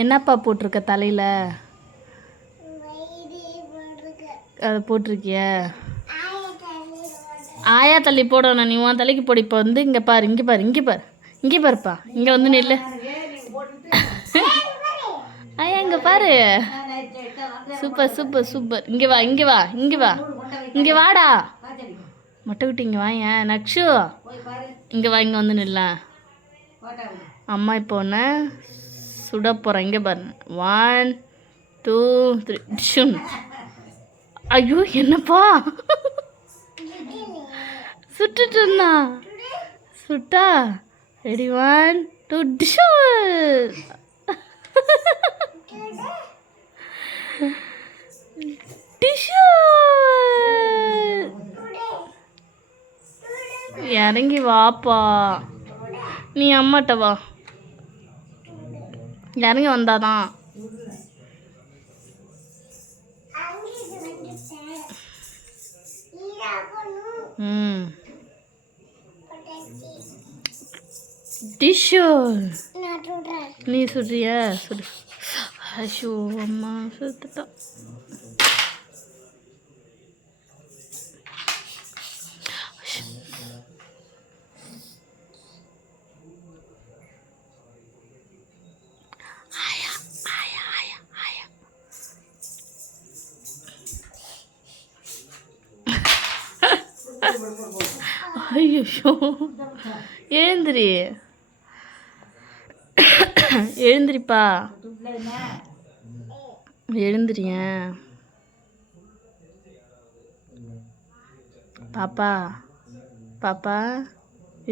என்னப்பா போட்டிருக்க தலையில்? அதை போட்டிருக்கிய? ஆயா தள்ளி போடணும். நீ உன் தலைக்கு போடி. இப்போ வந்து இங்கே பாரு, இங்கே பாரு, இங்கே பாரு, இங்கே பாருப்பா. இங்கே வந்து நில்லு. ஆயா இங்கே பாரு. Super super super. இங்கே வா, இங்கே வா, இங்கே வா, இங்கே வாடா. மொட்டை விட்டு இங்கே வா. ஏன் நக்ஷு இங்கே வா, இங்கே வந்து நில்ல. அம்மா இப்போ ஒன்று சுட போகிறேன். இங்கே பாரு. 1 2 3 டிஷுன். ஐயோ என்னப்பா சுட்டுட்டு இருந்தா. சுட்டா. ரெடி 1 2 டிஷுன். இறங்கி வாப்பா. நீ அம்மாட்ட வா. இறங்கி வந்தாதான். டிஷ்ஷு நீ சுடுறியா? சுடு. ஐயோ அம்மா சுத்துட்டா. ஐயோ எழுந்திரி, எழுந்திரிப்பா, எழுந்திரிய பாப்பா, பாப்பா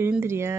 எழுந்திரியா.